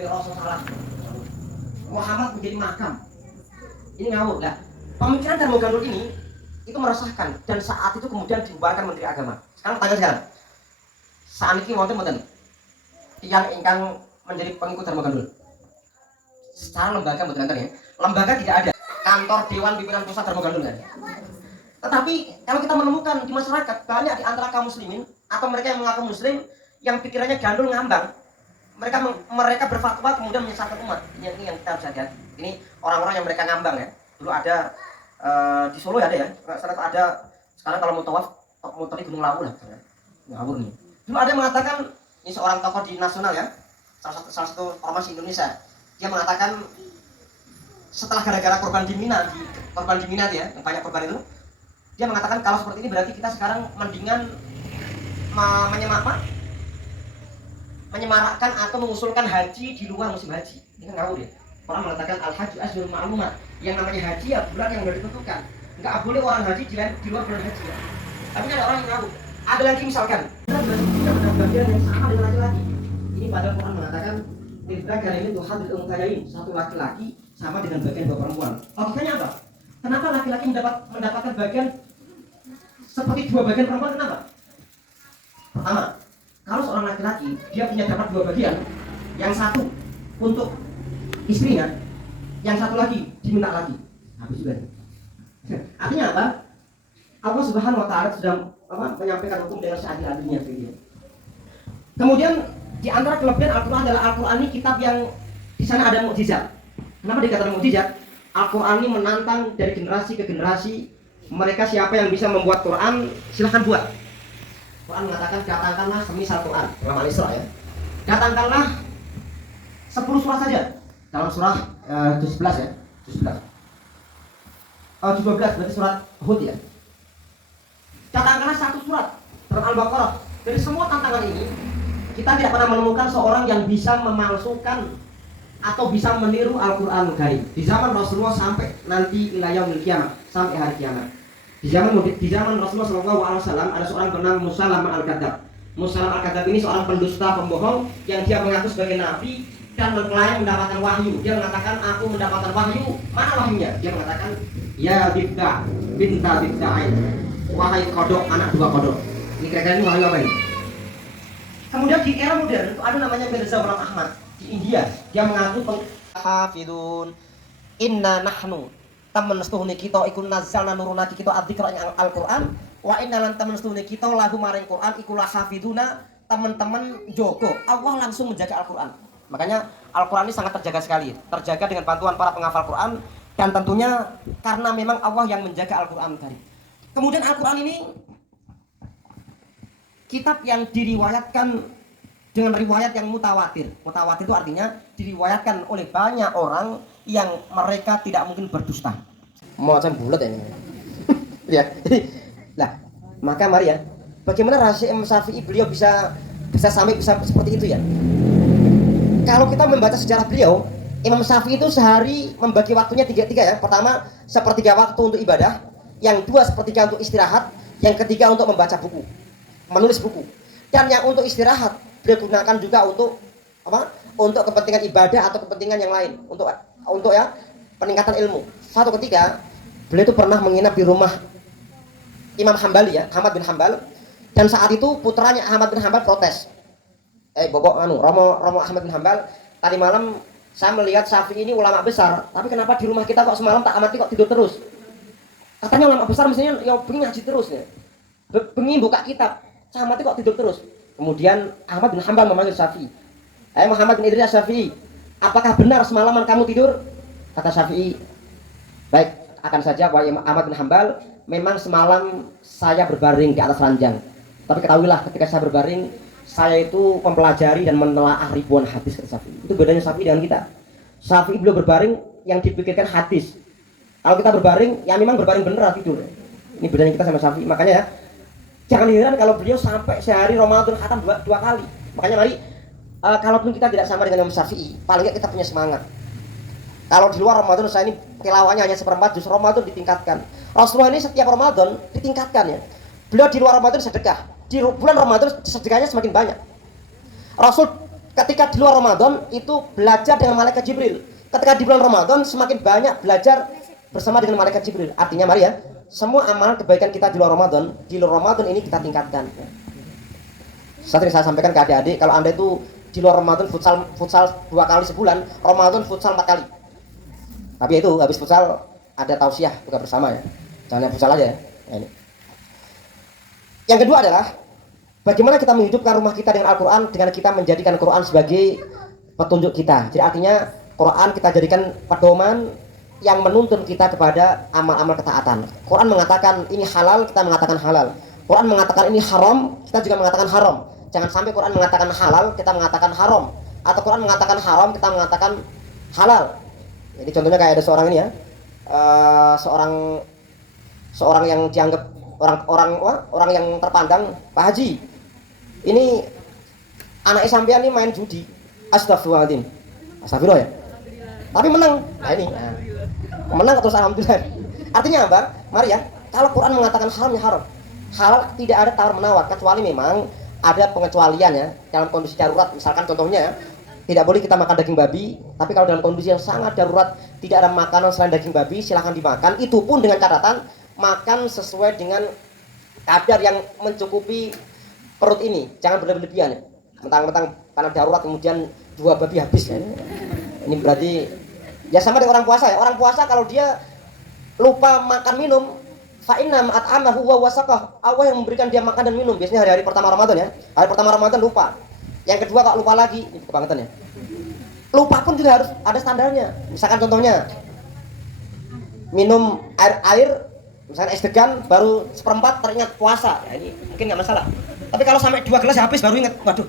dari Rasul salah. Muhammad menjadi makam. Ini ngawur lah. Pemikiran termogandul ini itu meresahkan dan saat itu kemudian dibubarkan Menteri Agama. Sekarang tanya sekarang. Saat ini wonten yang ingkang menjadi pengikut termogandul. Secara lembaga mboten enten ya. Lembaga tidak ada. Kantor Dewan Pimpinan Pusat termogandul kan. Tetapi kalau kita menemukan di masyarakat banyak di antara kaum muslimin atau mereka yang mengaku muslim yang pikirannya gandul ngambang, mereka berfatwa kemudian menyesatkan umat. Ini yang kita harus hati-hati. Ini orang-orang yang mereka ngambang ya. Dulu ada di Solo ada ya. Ada sekarang kalau mau tawaf muter di Gunung Lawu lah. Ngawur nih. Dulu ada yang mengatakan ini seorang tokoh di nasional ya. Salah satu ormas Indonesia. Dia mengatakan setelah gara-gara korban di Mina dia yang banyak korban itu, dia mengatakan kalau seperti ini berarti kita sekarang mendingan menyemarakkan atau mengusulkan haji di luar musim haji. Ini kan ngawur ya. Orang mengatakan al-haji asyhurul ma'lumat. Yang namanya haji ya bulan yang sudah ditentukan. Enggak boleh orang haji di luar bulan haji ya. Tapi ada orang yang ngawur. Ada lagi misalkan bagian yang sama dengan laki-laki. Ini padahal Quran mengatakan Tilka ini tuh hadil untayain, satu laki-laki sama dengan bagian dua perempuan. Logikanya apa? Kenapa laki-laki mendapatkan bagian seperti dua bagian perempuan? Kenapa? Pertama, kalau seorang laki-laki dia punya dapat dua bagian, yang satu untuk istrinya, yang satu lagi diminta lagi, habis juga. Artinya apa? Allah Subhanahu Wa Taala sudah menyampaikan hukum dengan seadil-adilnya begitu. Kemudian di antara kelebihan Al-Quran adalah Al-Quran ini kitab yang di sana ada mukjizat. Kenapa dikatakan mukjizat? Al-Quran ini menantang dari generasi ke generasi. Mereka siapa yang bisa membuat Quran, silahkan buat. Quran mengatakan datangkanlah semisal Quran, dalam Al-Isra ya. Datangkanlah 10 surah saja. Dalam surah juz 11 ya, juz 11. Juz 12 berarti surat Hud ya. Datangkanlah satu surat dalam Al-Baqarah. Dari semua tantangan ini kita tidak pernah menemukan seorang yang bisa memalsukan atau bisa meniru Al-Quran Karim di zaman Rasulullah sampai nanti ila yaumil qiyamah, sampai hari kiamat. Di zaman Rasulullah SAW ada seorang bernama Musalamah Al-Kadzab. Musalamah Al-Kadzab ini seorang pendusta, pembohong yang dia mengaku sebagai nabi dan mengklaim mendapatkan wahyu. Dia mengatakan aku mendapatkan wahyu. Mana wahyunya? Dia mengatakan ya binta binta'in, wahai kodok anak dua kodok. Ini kira-kira ini wahyu apa ini? Kemudian di era modern itu ada namanya Mirza Ghulam Ahmad di India. Dia mengaku hafidun inna nahnu tamanstuhni kita ikun nazzalna nurunati kita adzikra al-Qur'an wa inna lan tamanstuhni kita lahu maring Qur'an ikulah hafiduna. Teman-teman jogo Allah langsung menjaga Al-Qur'an. Makanya Al-Qur'an ini sangat terjaga sekali. Terjaga dengan bantuan para penghafal Qur'an dan tentunya karena memang Allah yang menjaga Al-Qur'an tadi. Kemudian Al-Qur'an ini kitab yang diriwayatkan dengan riwayat yang mutawatir. Mutawatir itu artinya diriwayatkan oleh banyak orang yang mereka tidak mungkin berdusta. Macam bulat ini. Ya. Nah, maka mari ya. Bagaimana rahasia Imam Syafi'i beliau bisa seperti itu ya? Kalau kita membaca sejarah beliau, Imam Syafi'i itu sehari membagi waktunya tiga ya. Pertama, sepertiga waktu untuk ibadah, yang dua sepertiga untuk istirahat, yang ketiga untuk membaca buku. Menulis buku. Dan yang untuk istirahat beliau gunakan juga untuk apa? Untuk kepentingan ibadah atau kepentingan yang lain, untuk ya peningkatan ilmu. Suatu ketika beliau itu pernah menginap di rumah Imam Hambali ya, Ahmad bin Hambal. Dan saat itu putranya Ahmad bin Hambal protes. Romo Ahmad bin Hambal, tadi malam saya melihat Syafi'i ini ulama besar, tapi kenapa di rumah kita kok semalam tak amati kok tidur terus? Katanya ulama besar mestinya yang pengen ngaji terus ya. Pengen buka kitab. Sama kok tidur terus. Kemudian Ahmad bin Hambal memanggil Syafi'i. Muhammad bin Idris Syafi'i, apakah benar semalaman kamu tidur? Kata Syafi'i, baik, akan saja wahai Ahmad bin Hambal, memang semalam saya berbaring di atas ranjang. Tapi ketahuilah ketika saya berbaring, saya itu mempelajari dan menelaah ribuan hadis, kata Syafi'i. Itu bedanya Syafi'i dengan kita. Syafi'i beliau berbaring yang dipikirkan hadis. Kalau kita berbaring, ya memang berbaring beneran tidur. Ini bedanya kita sama Syafi'i. Makanya ya, jangan heran kalau beliau sampai sehari Ramadan khatam dua kali. Makanya mari, kalaupun kita tidak sama dengan Imam Syafi'i, paling tidak kita punya semangat. Kalau di luar Ramadan saya ini tilawahnya hanya seperempat, justru Ramadan ditingkatkan. Rasulullah ini setiap Ramadan ditingkatkan ya. Beliau di luar Ramadan sedekah. Di bulan Ramadan sedekahnya semakin banyak. Rasul ketika di luar Ramadan itu belajar dengan malaikat Jibril. Ketika di bulan Ramadan semakin banyak belajar bersama dengan malaikat Jibril. Artinya mari ya, semua amalan kebaikan kita di luar Ramadan ini kita tingkatkan. Sering saya sampaikan ke adik-adik, kalau Anda itu di luar Ramadan futsal 2 kali sebulan, Ramadan futsal 4 kali. Tapi itu habis futsal ada tausiah buka bersama ya. Jangan futsal aja ya. Nah, ini. Yang kedua adalah bagaimana kita menghidupkan rumah kita dengan Al-Quran, dengan kita menjadikan Quran sebagai petunjuk kita. Jadi artinya Quran kita jadikan pedoman yang menuntun kita kepada amal-amal ketaatan. Quran mengatakan ini halal, kita mengatakan halal. Quran mengatakan ini haram, kita juga mengatakan haram. Jangan sampai Quran mengatakan halal, kita mengatakan haram. Atau Quran mengatakan haram, kita mengatakan halal. Jadi contohnya kayak ada seorang ini ya, seorang yang dianggap orang yang terpandang, Pak Haji, ini anak sampean ini main judi, astagfirullahaladzim, astagfirullah ya, tapi menang. Nah ini, menang terus alhamdulillah. Artinya apa? Mari ya, kalau Quran mengatakan haram ya haram, halal tidak ada tawar menawar, kecuali memang ada pengecualian ya, dalam kondisi darurat. Misalkan contohnya tidak boleh kita makan daging babi, tapi kalau dalam kondisi yang sangat darurat tidak ada makanan selain daging babi, silahkan dimakan. Itu pun dengan catatan makan sesuai dengan kadar yang mencukupi perut ini, jangan berlebihan ya. Mentang-mentang karena darurat kemudian 2 babi habis ya. Ini berarti ya sama dengan orang puasa ya. Orang puasa kalau dia lupa makan minum, fa inna at'amahu wa wasaqah, Allah yang memberikan dia makan dan minum. Biasanya hari-hari pertama Ramadan ya. Hari pertama Ramadan lupa. Yang kedua kalau lupa lagi, ini kebangetan ya. Lupa pun juga harus ada standarnya. Misalkan contohnya minum air misalkan es degan baru 1/4 teringat puasa. Ya ini mungkin nggak masalah. Tapi kalau sampai 2 gelas habis baru ingat, waduh,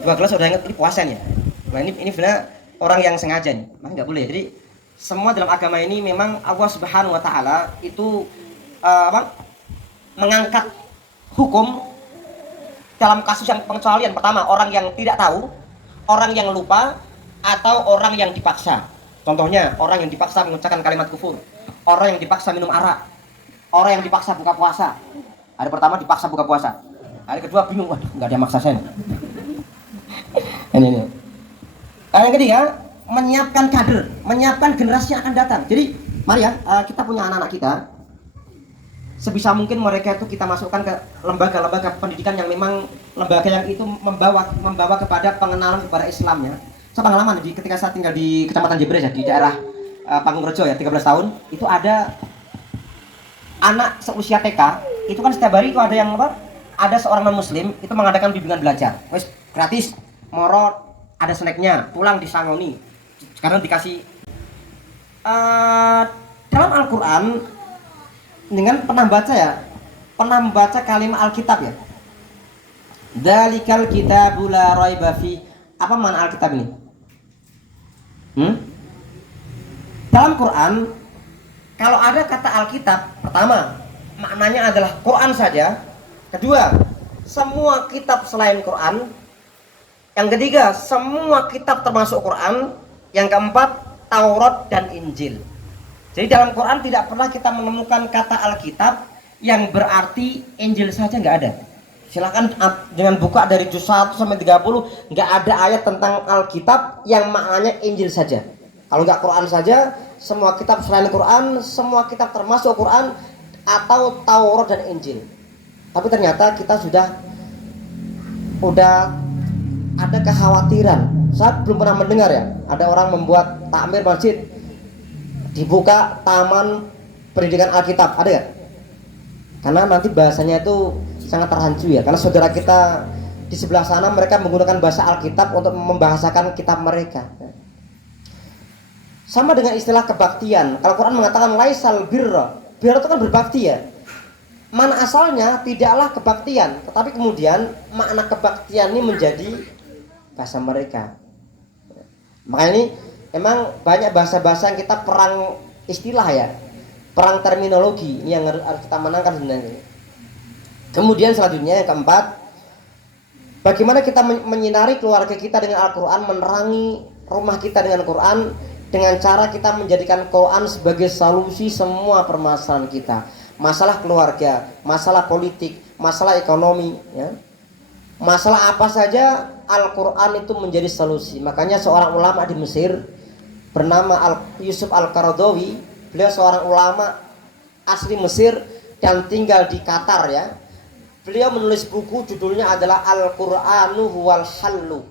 2 gelas udah ingat ini puasanya. Nah ini benar orang yang sengaja nih, maka nggak boleh. Jadi semua dalam agama ini memang Allah Subhanahu Wa Taala itu mengangkat hukum dalam kasus yang pengecualian. Pertama, orang yang tidak tahu, orang yang lupa, atau orang yang dipaksa. Contohnya, orang yang dipaksa mengucapkan kalimat kufur, orang yang dipaksa minum arak, orang yang dipaksa buka puasa. Hari pertama dipaksa buka puasa, hari kedua bingung, waduh nggak ada maksa saya. ini. Yang ketiga, menyiapkan kader, menyiapkan generasi yang akan datang. Jadi, mari ya, kita punya anak-anak kita. Sebisa mungkin mereka itu kita masukkan ke lembaga-lembaga pendidikan yang memang lembaga yang itu membawa kepada pengenalan kepada Islamnya. Saya pengalaman ketika saya tinggal di Kecamatan Jebres ya, di daerah Panggung-Rejo ya, 13 tahun, itu ada anak seusia TK, itu kan setiap hari itu ada yang ada seorang non muslim itu mengadakan bimbingan belajar. Wes gratis, moro ada snacknya, pulang disangoni. Sekarang dikasih dalam Al-Quran dengan pernah baca kalimat Alkitab ya. Dzalikal kitabu la raiba fi. Apa makna Alkitab ini? Dalam Quran kalau ada kata Alkitab, pertama maknanya adalah Quran saja. Kedua, semua kitab selain Quran. Yang ketiga, semua kitab termasuk Quran. Yang keempat, Taurat dan Injil. Jadi dalam Quran tidak pernah kita menemukan kata Alkitab yang berarti Injil saja, nggak ada. Silakan dengan buka dari juz 1 sampai 30, nggak ada ayat tentang Alkitab yang maknanya Injil saja. Kalau nggak Quran saja, semua kitab selain Quran, semua kitab termasuk Quran atau Taurat dan Injil. Tapi ternyata kita udah ada kekhawatiran. Saya belum pernah mendengar ya, ada orang membuat takmir masjid dibuka taman pendidikan Alkitab, ada ya? Karena nanti bahasanya itu sangat terhancu ya, karena saudara kita di sebelah sana mereka menggunakan bahasa Alkitab untuk membahasakan kitab mereka. Sama dengan istilah kebaktian. Kalau Quran mengatakan laisal birra, birra itu kan berbakti ya. Mana asalnya tidaklah kebaktian, tetapi kemudian makna kebaktian ini menjadi bahasa mereka. Makanya ini memang banyak bahasa-bahasa yang kita perang istilah ya, perang terminologi ini yang harus kita menangkan sebenarnya. Kemudian selanjutnya yang keempat, bagaimana kita menyinari keluarga kita dengan Al-Quran, menerangi rumah kita dengan Quran, dengan cara kita menjadikan Quran sebagai solusi semua permasalahan kita. Masalah keluarga, masalah politik, masalah ekonomi ya. Masalah apa saja Al-Quran itu menjadi solusi. Makanya seorang ulama di Mesir bernama Yusuf Al-Qaradawi, beliau seorang ulama asli Mesir dan tinggal di Qatar ya. Beliau menulis buku judulnya adalah Al-Qur'anu huwal hallu.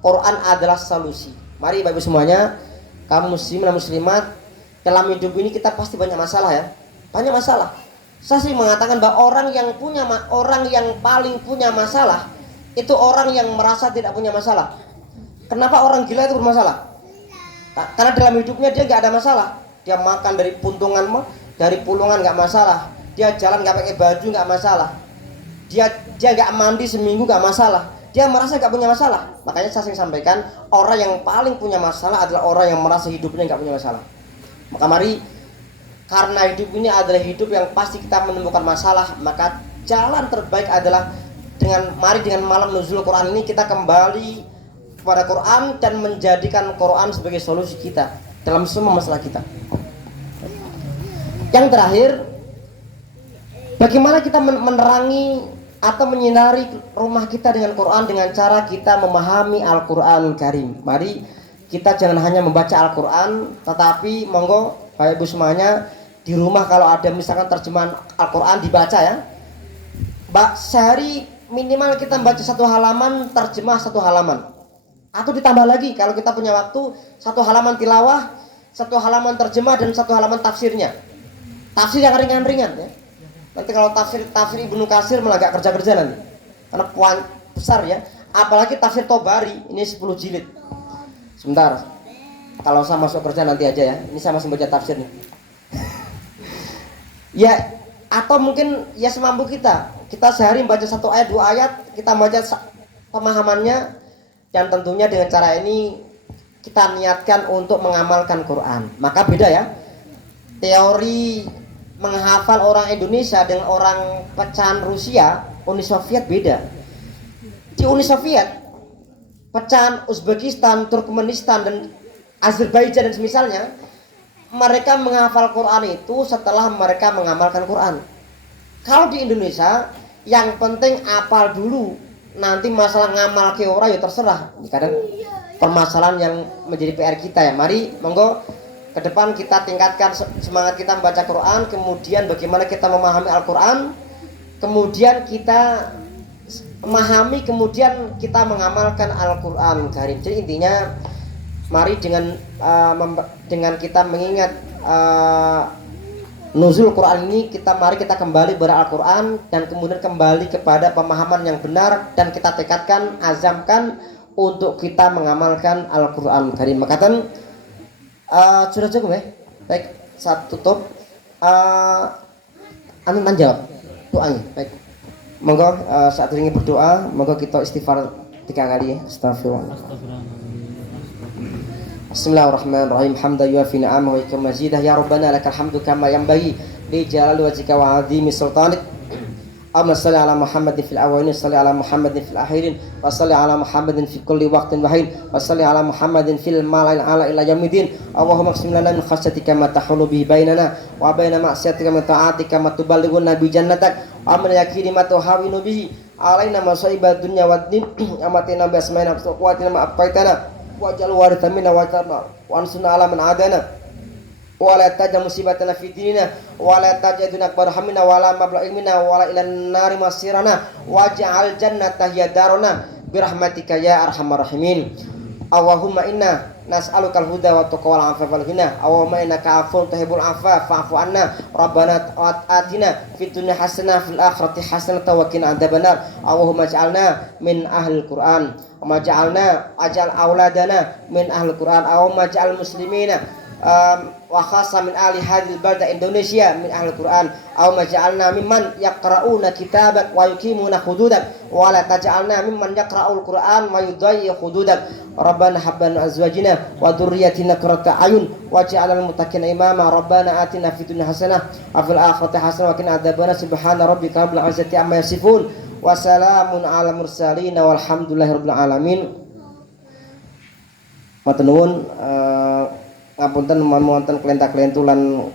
Quran adalah solusi. Mari Bapak Ibu semuanya, kaum muslimin dan muslimat, dalam hidup ini kita pasti banyak masalah ya. Banyak masalah. Saya sering mengatakan bahwa orang yang paling punya masalah itu orang yang merasa tidak punya masalah. Kenapa orang gila itu bermasalah? Karena dalam hidupnya dia nggak ada masalah. Dia makan dari puntungan, dari pulungan nggak masalah. Dia jalan nggak pakai baju nggak masalah. Dia nggak mandi seminggu nggak masalah. Dia merasa nggak punya masalah. Makanya saya sering sampaikan, orang yang paling punya masalah adalah orang yang merasa hidupnya nggak punya masalah. Maka mari, karena hidup ini adalah hidup yang pasti kita menemukan masalah, maka jalan terbaik adalah dengan malam nuzul Quran ini kita kembali kepada Quran dan menjadikan Quran sebagai solusi kita dalam semua masalah kita. Yang terakhir, bagaimana kita menerangi atau menyinari rumah kita dengan Quran dengan cara kita memahami Al-Quranul Karim. Mari kita jangan hanya membaca Al-Quran, tetapi monggo Bapak Ibu semuanya di rumah kalau ada misalkan terjemahan Al-Quran dibaca ya. Sehari minimal kita membaca satu halaman, terjemah satu halaman, atau ditambah lagi kalau kita punya waktu, satu halaman tilawah, satu halaman terjemah, dan satu halaman tafsirnya. Tafsir yang ringan-ringan ya. Nanti kalau tafsir Ibnu Katsir malah gak kerja-kerja nanti, karena poin besar ya. Apalagi tafsir Tobari, ini 10 jilid. Sebentar, kalau saya masuk kerja nanti aja ya, ini saya masih baca tafsir nih. Ya, atau mungkin ya semampu kita sehari membaca satu ayat, 2 ayat, kita baca pemahamannya, dan tentunya dengan cara ini kita niatkan untuk mengamalkan Quran. Maka beda ya, teori menghafal orang Indonesia dengan orang pecahan Rusia, Uni Soviet beda. Di Uni Soviet, pecahan Uzbekistan, Turkmenistan, dan Azerbaijan dan semisalnya, mereka menghafal Quran itu setelah mereka mengamalkan Quran. Kalau di Indonesia, yang penting apal dulu, nanti masalah ngamal ke ora ya terserah. Ini kadang permasalahan yang menjadi PR kita ya. Mari monggo ke depan kita tingkatkan semangat kita membaca Quran, kemudian bagaimana kita memahami Al-Quran, kemudian kita memahami, kemudian kita mengamalkan Al-Quran Karim. Jadi intinya mari dengan kita mengingat nuzul Quran ini, mari kita kembali kepada Al-Quran dan kemudian kembali kepada pemahaman yang benar, dan kita tekadkan, azamkan untuk kita mengamalkan Al-Quran Karim. Makatan sudah cukup ya? Baik, saya tutup. Amin jawab doanya. Baik, monggo saat ini berdoa, monggo kita istighfar 3 kali ya. Astagfirullah. Bismillahirrahmanirrahim. Hamdan yuafi ni'amahu wa yakmal mazidah. Ya Rabbana lakal hamdu kama yanbaghi li jalali wajhika wa 'azimi sultanik. Allahumma shalli ala Muhammadin fil awwalin, shalli ala Muhammadin fil akhirin, wa shalli ala Muhammadin fi kulli waqtin wa hin, wa shalli ala Muhammadin fil mala'il ala ila yaumiddin. Allahumma qsim lana min khashyatika ma tahulu bihi bainana wa baina ma'siyatika min ta'atika ma tuballighuna bi jannatak, wa min yaqini ma tuhawinu bihi alaina masaiba dunya wad din. Amatina bi asma'ina wa quwwatina ma abaitana waj'al waritha minna wa ansurna ala man adana wa la tajal musibatana fi dinina wa la tajidun akbar hamina wa la mabla ilmina wa la ilan nari masirana waj'al jannata hiya daruna birahmatika ya arhamar rahimin. Allahumma inna nas'aluka al-huda wa taqwa wal 'afafa wal ghina. Allahumma innaka 'afuwun tuhibbul 'afwa fa'fu 'anna. Rabbana atina fid dunya hasanah fil akhirati hasanah wa qina adzabannar. Allahumma ij'alna min ahlil Qur'an wa aj'al auladana min ahlil Qur'an. Allahumma ij'al muslimina wa khassa min ahli hadhil balda Indonesia min ahli Quran. Allahumma ja'alna mimman yaqra'una kitabak wa yuqimuna hududak wa la taj'alna mimman yaqra'ul Quran wa yudayyi hududak. Rabbana hab lana azwajina wa dhurriyyatina qurrata a'yun waj'alna lil muttaqina imama. Rabbana atina fid dunya hasanah wa fil akhirati hasanah wa qina adzabannar. Subhana rabbika rabbil izzati amma yasifun wa salamun 'alal mursalin walhamdulillahirabbil alamin. Matur nuwun. Ngapunten wonten kelenta-kelentulan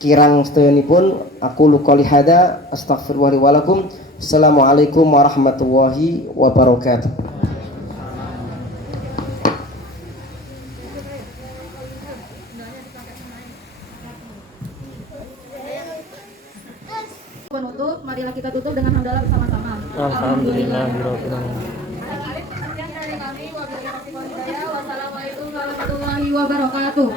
kirang sedayanipun. Aku qouli hada astaghfirullah wa lakum Assalamualaikum warahmatullahi wabarakatuh. Penutup, marilah kita tutup dengan hamdalah bersama-sama. Alhamdulillahirabbil alamin. Sekian dari kami, wabillahi taufiq wal hidayah. Wassalamualaikum warahmatullahi wabarakatuh.